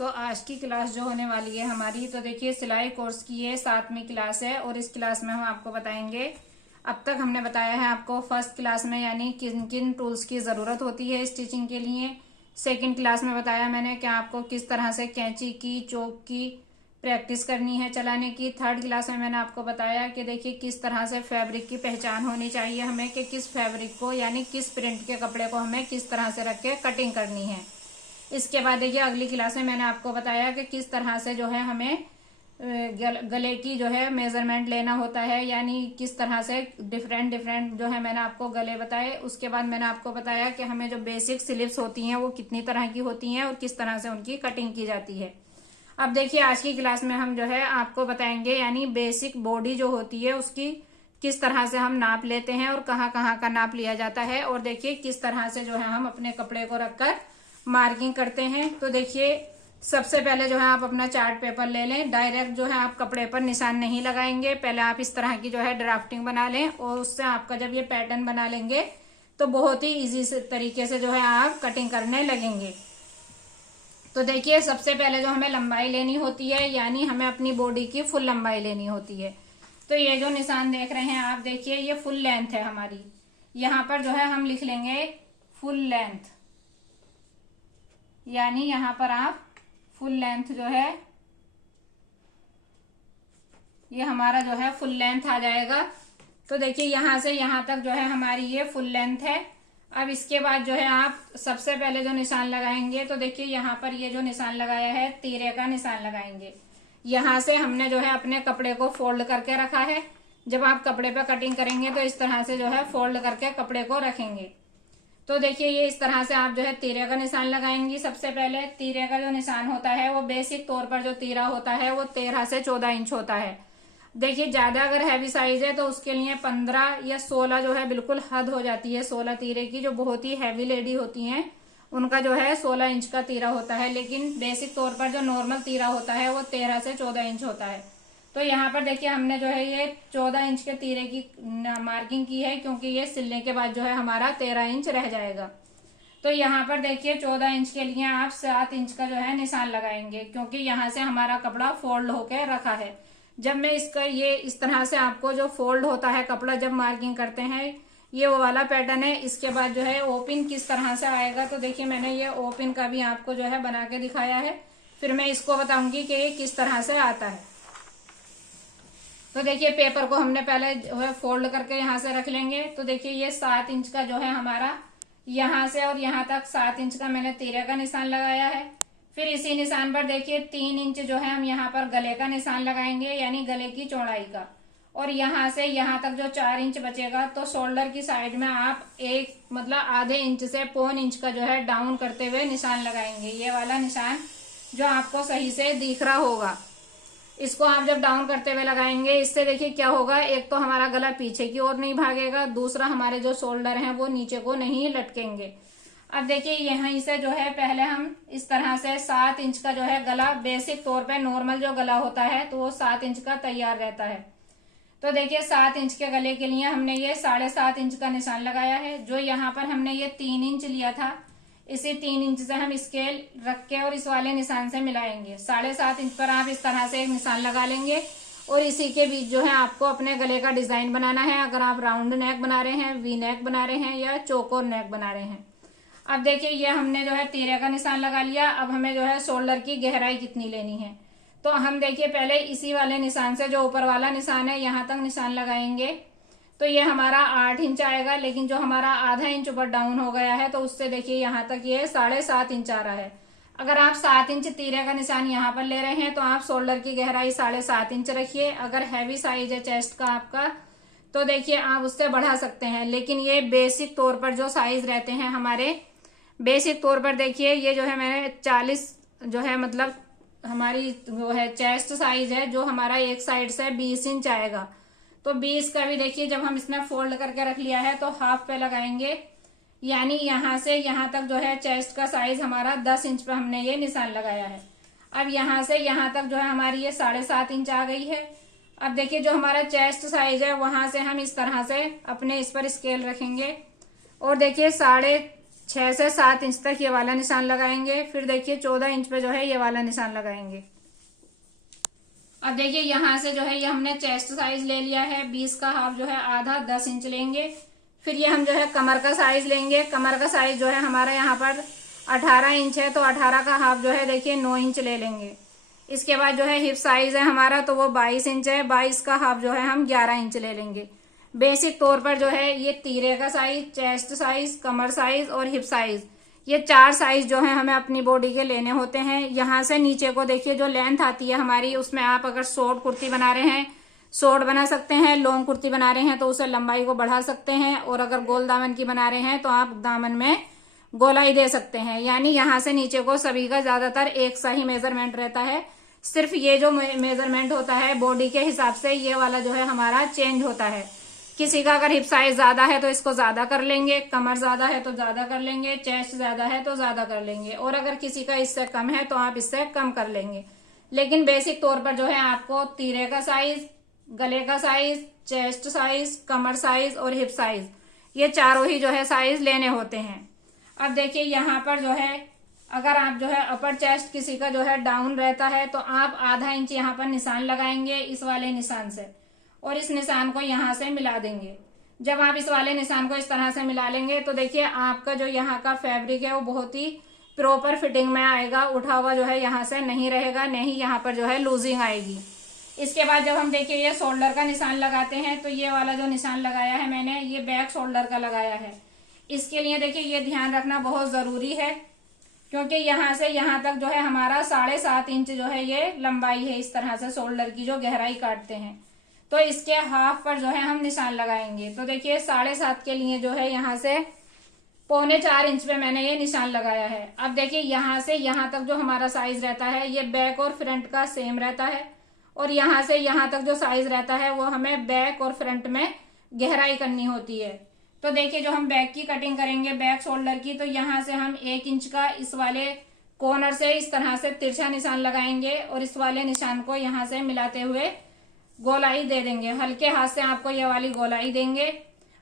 तो आज की क्लास जो होने वाली है हमारी, तो देखिए सिलाई कोर्स की ये 7वीं क्लास है और इस क्लास में हम आपको बताएंगे। अब तक हमने बताया है आपको फर्स्ट क्लास में यानी किन किन टूल्स की ज़रूरत होती है स्टिचिंग के लिए। सेकंड क्लास में बताया मैंने कि आपको किस तरह से कैंची की, चोक की प्रैक्टिस करनी है चलाने की। थर्ड क्लास में मैंने आपको बताया कि देखिए किस तरह से फैब्रिक की पहचान होनी चाहिए हमें, कि किस फैब्रिक को यानी किस प्रिंट के कपड़े को हमें किस तरह से रख के कटिंग करनी है। इसके बाद देखिए अगली क्लास में मैंने आपको बताया कि किस तरह से जो है हमें गले की जो है मेजरमेंट लेना होता है, यानी किस तरह से डिफरेंट डिफरेंट जो है मैंने आपको गले बताए। उसके बाद मैंने आपको बताया कि हमें जो बेसिक स्लीव्स होती हैं वो कितनी तरह की होती हैं और किस तरह से उनकी कटिंग की जाती है। अब देखिए आज की क्लास में हम जो है आपको बताएंगे यानी बेसिक बॉडी जो होती है उसकी किस तरह से हम नाप लेते हैं और कहाँ कहाँ का नाप लिया जाता है, और देखिए किस तरह से जो है हम अपने कपड़े को रखकर मार्किंग करते हैं। तो देखिए सबसे पहले जो है आप अपना चार्ट पेपर ले लें। डायरेक्ट जो है आप कपड़े पर निशान नहीं लगाएंगे, पहले आप इस तरह की जो है ड्राफ्टिंग बना लें और उससे आपका जब ये पैटर्न बना लेंगे तो बहुत ही इजी तरीके से जो है आप कटिंग करने लगेंगे। तो देखिए सबसे पहले जो हमें लंबाई लेनी होती है यानी हमें अपनी बॉडी की फुल लंबाई लेनी होती है। तो ये जो निशान देख रहे हैं आप, देखिए ये फुल लेंथ है हमारी। यहाँ पर जो है हम लिख लेंगे फुल लेंथ, यानी यहाँ पर आप फुल लेंथ जो है ये हमारा जो है फुल लेंथ आ जाएगा। तो देखिए यहाँ से यहाँ तक जो है हमारी ये फुल लेंथ है। अब इसके बाद जो है आप सबसे पहले जो निशान लगाएंगे, तो देखिए यहाँ पर ये जो निशान लगाया है तीरे का निशान लगाएंगे। यहाँ से हमने जो है अपने कपड़े को फोल्ड करके रखा है। जब आप कपड़े पे कटिंग करेंगे तो इस तरह से जो है फोल्ड करके कपड़े को रखेंगे। तो देखिए ये इस तरह से आप जो है तीरे का निशान लगाएंगी। सबसे पहले तीरे का जो निशान होता है वो बेसिक तौर पर जो तीरा होता है वो 13 से 14 इंच होता है। देखिए ज्यादा अगर हैवी साइज है तो उसके लिए 15 या 16 जो है बिल्कुल हद हो जाती है। 16 तीरे की जो बहुत ही हैवी लेडी होती हैं उनका जो है 16 इंच का तीरा होता है, लेकिन बेसिक तौर पर जो नॉर्मल तीरा होता है वो 13 से 14 इंच होता है। तो यहाँ पर देखिए हमने जो है ये 14 इंच के तीरे की मार्किंग की है, क्योंकि ये सिलने के बाद जो है हमारा 13 इंच रह जाएगा। तो यहाँ पर देखिए 14 इंच के लिए आप 7 इंच का जो है निशान लगाएंगे, क्योंकि यहाँ से हमारा कपड़ा फोल्ड होकर रखा है। जब मैं इसका ये इस तरह से आपको जो फोल्ड होता है कपड़ा जब मार्किंग करते हैं, ये वो वाला पैटर्न है। इसके बाद जो है ओपन किस तरह से आएगा, तो देखिए मैंने ये ओपन का भी आपको जो है बना के दिखाया है। फिर मैं इसको बताऊंगी कि ये किस तरह से आता है। तो देखिए पेपर को हमने पहले जो है फोल्ड करके यहाँ से रख लेंगे। तो देखिए ये 7 इंच का जो है हमारा यहाँ से और यहाँ तक 7 इंच का मैंने तीरे का निशान लगाया है। फिर इसी निशान पर देखिए 3 इंच जो है हम यहाँ पर गले का निशान लगाएंगे, यानी गले की चौड़ाई का। और यहाँ से यहाँ तक जो 4 इंच बचेगा, तो शोल्डर की साइड में आप एक मतलब आधे इंच से पौन इंच का जो है डाउन करते हुए निशान लगाएंगे। ये वाला निशान जो आपको सही से दिख रहा होगा, इसको आप जब डाउन करते हुए लगाएंगे, इससे देखिए क्या होगा, एक तो हमारा गला पीछे की ओर नहीं भागेगा, दूसरा हमारे जो शोल्डर हैं वो नीचे को नहीं लटकेंगे। अब देखिए यहीं से जो है पहले हम इस तरह से 7 इंच का जो है गला, बेसिक तौर पे नॉर्मल जो गला होता है तो वो 7 इंच का तैयार रहता है। तो देखिए 7 इंच के गले के लिए हमने ये 7.5 इंच का निशान लगाया है। जो यहाँ पर हमने ये 3 इंच लिया था, इसी 3 इंच से हम स्केल रख के और इस वाले निशान से मिलाएंगे। 7.5 इंच पर आप इस तरह से एक निशान लगा लेंगे और इसी के बीच जो है आपको अपने गले का डिजाइन बनाना है। अगर आप राउंड नेक बना रहे हैं, वी नेक बना रहे हैं या चौकोर नेक बना रहे हैं। अब देखिए ये हमने जो है तीरे का निशान लगा लिया। अब हमें जो है शोल्डर की गहराई कितनी लेनी है, तो हम देखिए पहले इसी वाले निशान से जो ऊपर वाला निशान है यहाँ तक निशान लगाएंगे। तो ये हमारा 8 इंच आएगा, लेकिन जो हमारा आधा इंच ऊपर डाउन हो गया है तो उससे देखिए यहाँ तक ये 7.5 इंच आ रहा है। अगर आप 7 इंच तीरे का निशान यहाँ पर ले रहे हैं तो आप शोल्डर की गहराई 7.5 इंच रखिए। अगर हैवी साइज है चेस्ट का आपका तो देखिए आप उससे बढ़ा सकते हैं, लेकिन ये बेसिक तौर पर जो साइज रहते हैं हमारे, बेसिक तौर पर देखिए ये जो है मैंने 40 जो है मतलब हमारी वो है चेस्ट साइज है, जो हमारा एक साइड से 20 इंच आएगा। तो 20 का भी देखिए जब हम इसमें फोल्ड करके रख लिया है तो हाफ पे लगाएंगे, यानी यहाँ से यहाँ तक जो है चेस्ट का साइज हमारा 10 इंच पे हमने ये निशान लगाया है। अब यहाँ से यहाँ तक जो है हमारी ये 7.5 इंच आ गई है। अब देखिए जो हमारा चेस्ट साइज है वहां से हम इस तरह से अपने इस पर स्केल रखेंगे और देखिए 6 से 7 इंच तक ये वाला निशान लगाएंगे। फिर देखिए 14 इंच पे जो है ये वाला निशान लगाएंगे। अब देखिए यहाँ से जो है ये हमने चेस्ट साइज ले लिया है 20 का हाफ जो है आधा 10 इंच लेंगे। फिर ये हम जो है कमर का साइज लेंगे। कमर का साइज जो है हमारा यहाँ पर 18 इंच है, तो 18 का हाफ जो है देखिए 9 इंच ले लेंगे। इसके बाद जो है हिप साइज है हमारा, तो वो 22 इंच है, 22 का हाफ जो है हम 11 इंच ले लेंगे। बेसिक तौर पर जो है ये तीरे का साइज, चेस्ट साइज, कमर साइज और हिप साइज, ये 4 साइज जो है हमें अपनी बॉडी के लेने होते हैं। यहाँ से नीचे को देखिए जो लेंथ आती है हमारी, उसमें आप अगर शॉर्ट कुर्ती बना रहे हैं शॉर्ट बना सकते हैं, लॉन्ग कुर्ती बना रहे हैं तो उसे लंबाई को बढ़ा सकते हैं, और अगर गोल दामन की बना रहे हैं तो आप दामन में गोलाई दे सकते हैं। यानी यहाँ से नीचे को सभी का ज्यादातर एक सा ही मेजरमेंट रहता है। सिर्फ ये जो मेजरमेंट होता है बॉडी के हिसाब से ये वाला जो है हमारा चेंज होता है। किसी का अगर हिप साइज ज्यादा है तो इसको ज्यादा कर लेंगे, कमर ज्यादा है तो ज्यादा कर लेंगे, चेस्ट ज्यादा है तो ज्यादा कर लेंगे, और अगर किसी का इससे कम है तो आप इससे कम कर लेंगे। लेकिन बेसिक तौर पर जो है आपको तीरे का साइज, गले का साइज, चेस्ट साइज, कमर साइज और हिप साइज, ये चारों ही जो है साइज लेने होते हैं। अब देखिए यहाँ पर जो है अगर आप जो है अपर चेस्ट किसी का जो है डाउन रहता है तो आप आधा इंच यहाँ पर निशान लगाएंगे इस वाले निशान से, और इस निशान को यहाँ से मिला देंगे। जब आप इस वाले निशान को इस तरह से मिला लेंगे तो देखिए आपका जो यहाँ का फैब्रिक है वो बहुत ही प्रॉपर फिटिंग में आएगा, उठा हुआ जो है यहाँ से नहीं रहेगा, नहीं यहाँ पर जो है लूजिंग आएगी। इसके बाद जब हम देखिए ये शोल्डर का निशान लगाते हैं तो ये वाला जो निशान लगाया है मैंने, ये बैक शोल्डर का लगाया है। इसके लिए देखिए ये ध्यान रखना बहुत जरूरी है, क्योंकि यहाँ से यहाँ तक जो है हमारा 7.5 इंच जो है ये लंबाई है इस तरह से शोल्डर की जो गहराई काटते हैं, तो इसके हाफ पर जो है हम निशान लगाएंगे। तो देखिए 7.5 के लिए जो है यहाँ से 3.25 इंच पे मैंने ये निशान लगाया है। अब देखिए यहाँ से यहाँ तक जो हमारा साइज रहता है ये बैक और फ्रंट का सेम रहता है, और यहाँ से यहाँ तक जो साइज रहता है वो हमें बैक और फ्रंट में गहराई करनी होती है। तो देखिए जो हम बैक की कटिंग करेंगे बैक शोल्डर की, तो यहाँ से हम 1 इंच का इस वाले कॉर्नर से इस तरह से तिरछा निशान लगाएंगे, और इस वाले निशान को यहाँ से मिलाते हुए गोलाई दे देंगे। हल्के हाथ से आपको ये वाली गोलाई देंगे।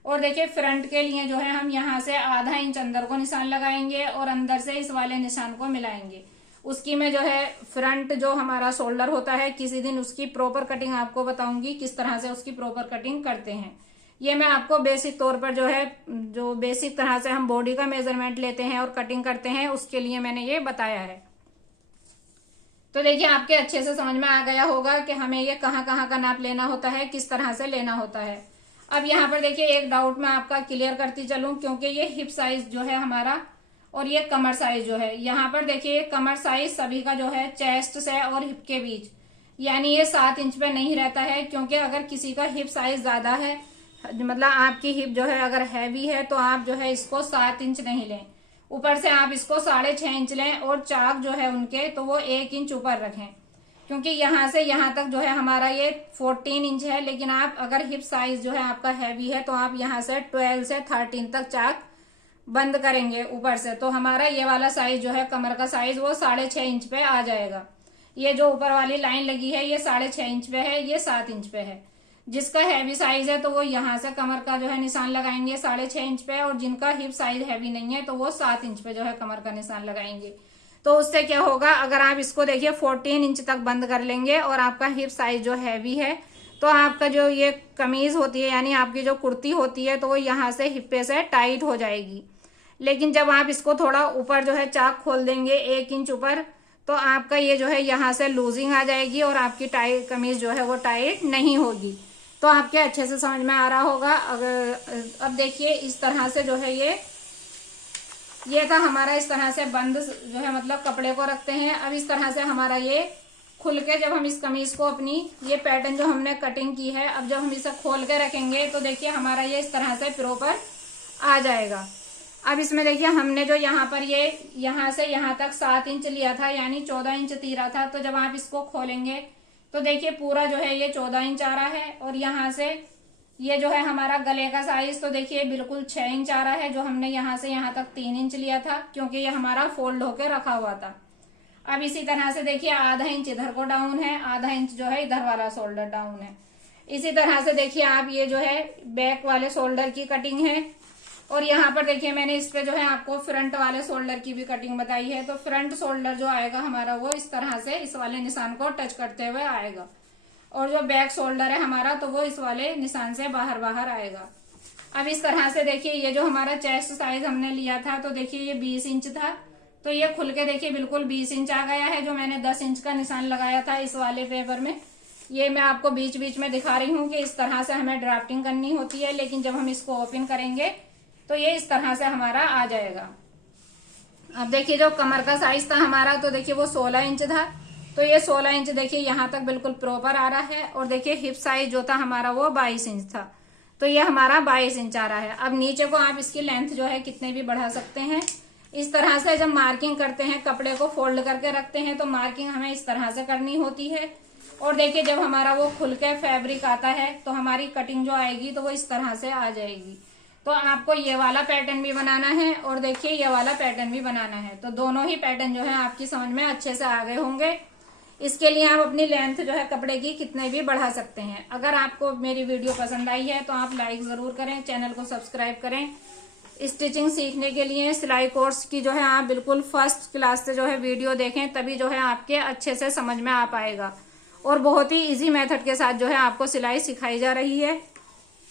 और देखिए फ्रंट के लिए जो है हम यहाँ से आधा इंच अंदर को निशान लगाएंगे और अंदर से इस वाले निशान को मिलाएंगे। उसकी मैं जो है फ्रंट जो हमारा शोल्डर होता है किसी दिन उसकी प्रॉपर कटिंग आपको बताऊंगी, किस तरह से उसकी प्रॉपर कटिंग करते हैं। ये मैं आपको बेसिक तौर पर जो है जो बेसिक तरह से हम बॉडी का मेजरमेंट लेते हैं और कटिंग करते हैं उसके लिए मैंने ये बताया है। तो देखिए आपके अच्छे से समझ में आ गया होगा कि हमें ये कहाँ कहाँ का नाप लेना होता है, किस तरह से लेना होता है। अब यहाँ पर देखिए एक डाउट मैं आपका क्लियर करती चलूं, क्योंकि ये हिप साइज जो है हमारा और ये कमर साइज जो है, यहाँ पर देखिए कमर साइज सभी का जो है चेस्ट से और हिप के बीच, यानी ये 7 इंच पे नहीं रहता है। क्योंकि अगर किसी का हिप साइज ज्यादा है, मतलब आपकी हिप जो है अगर हैवी है, तो आप जो है इसको 7 इंच नहीं लें, ऊपर से आप इसको 6.5 इंच लें, और चाक जो है उनके तो वो 1 इंच ऊपर रखें। क्योंकि यहाँ से यहाँ तक जो है हमारा ये 14 इंच है, लेकिन आप अगर हिप साइज जो है आपका हैवी है तो आप यहाँ से 12 से 13 तक चाक बंद करेंगे ऊपर से, तो हमारा ये वाला साइज जो है कमर का साइज वो 6.5 इंच पे आ जाएगा। ये जो ऊपर वाली लाइन लगी है ये 6.5 इंच पे है, ये 7 इंच पे है। जिसका हैवी साइज है तो वो यहाँ से कमर का जो है निशान लगाएंगे 6.5 इंच पे, और जिनका हिप साइज हैवी नहीं है तो वो 7 इंच पे जो है कमर का निशान लगाएंगे। तो उससे क्या होगा, अगर आप इसको देखिए 14 इंच तक बंद कर लेंगे और आपका हिप साइज जो हैवी है, तो आपका जो ये कमीज होती है यानी आपकी जो कुर्ती होती है तो वो यहाँ से हिप्पे से टाइट हो जाएगी। लेकिन जब आप इसको थोड़ा ऊपर जो है चाक खोल देंगे 1 इंच ऊपर, तो आपका ये जो है यहाँ से लूजिंग आ जाएगी और आपकी टाइट कमीज जो है वो टाइट नहीं होगी। तो आपके अच्छे से समझ में आ रहा होगा। अगर अब देखिए इस तरह से जो है ये था हमारा, इस तरह से बंद जो है मतलब कपड़े को रखते हैं। अब इस तरह से हमारा ये खुल के जब हम इस कमीज को अपनी ये पैटर्न जो हमने कटिंग की है, अब जब हम इसे खोल के रखेंगे तो देखिए हमारा ये इस तरह से प्रॉपर आ जाएगा। अब इसमें देखिए हमने जो यहाँ पर ये यहाँ से यहाँ तक 7 इंच लिया था, यानी 14 इंच तीरा था। तो जब आप इसको खोलेंगे तो देखिए पूरा जो है ये 14 इंच आ रहा है, और यहाँ से ये जो है हमारा गले का साइज तो देखिए बिल्कुल 6 इंच आ रहा है, जो हमने यहाँ से यहाँ तक 3 इंच लिया था, क्योंकि ये हमारा फोल्ड होके रखा हुआ था। अब इसी तरह से देखिए आधा इंच इधर को डाउन है, आधा इंच जो है इधर वाला शोल्डर डाउन है। इसी तरह से देखिए आप ये जो है बैक वाले शोल्डर की कटिंग है, और यहाँ पर देखिए मैंने इस पे जो है आपको फ्रंट वाले शोल्डर की भी कटिंग बताई है। तो फ्रंट शोल्डर जो आएगा हमारा वो इस तरह से इस वाले निशान को टच करते हुए आएगा, और जो बैक शोल्डर है हमारा तो वो इस वाले निशान से बाहर बाहर आएगा। अब इस तरह से देखिए ये जो हमारा चेस्ट साइज हमने लिया था तो देखिए ये 20 इंच था, तो ये खुल के देखिए बिल्कुल 20 इंच आ गया है। जो मैंने 10 इंच का निशान लगाया था इस वाले पेपर में, ये मैं आपको बीच बीच में दिखा रही हूँ कि इस तरह से हमें ड्राफ्टिंग करनी होती है, लेकिन जब हम इसको ओपन करेंगे तो ये इस तरह से हमारा आ जाएगा। अब देखिए जो कमर का साइज था हमारा तो देखिए वो 16 इंच था, तो ये 16 इंच देखिए यहाँ तक बिल्कुल प्रॉपर आ रहा है। और देखिए हिप साइज जो था हमारा वो 22 इंच था, तो ये हमारा 22 इंच आ रहा है। अब नीचे को आप इसकी लेंथ जो है कितने भी बढ़ा सकते हैं। इस तरह से जब मार्किंग करते हैं, कपड़े को फोल्ड करके रखते हैं तो मार्किंग हमें इस तरह से करनी होती है। और देखिए जब हमारा वो खुल के फैब्रिक आता है तो हमारी कटिंग जो आएगी तो वो इस तरह से आ जाएगी। तो आपको ये वाला पैटर्न भी बनाना है और देखिए ये वाला पैटर्न भी बनाना है, तो दोनों ही पैटर्न जो है आपकी समझ में अच्छे से आ गए होंगे। इसके लिए आप अपनी लेंथ जो है कपड़े की कितने भी बढ़ा सकते हैं। अगर आपको मेरी वीडियो पसंद आई है तो आप लाइक जरूर करें, चैनल को सब्सक्राइब करें। स्टिचिंग सीखने के लिए सिलाई कोर्स की जो है आप बिल्कुल फर्स्ट क्लास से जो है वीडियो देखें, तभी जो है आपके अच्छे से समझ में आ पाएगा। और बहुत ही इजी मेथड के साथ जो है आपको सिलाई सिखाई जा रही है।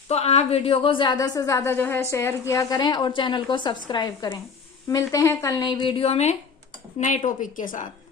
तो आप वीडियो को ज्यादा से ज्यादा जो है शेयर किया करें और चैनल को सब्सक्राइब करें। मिलते हैं कल नई वीडियो में नए टॉपिक के साथ।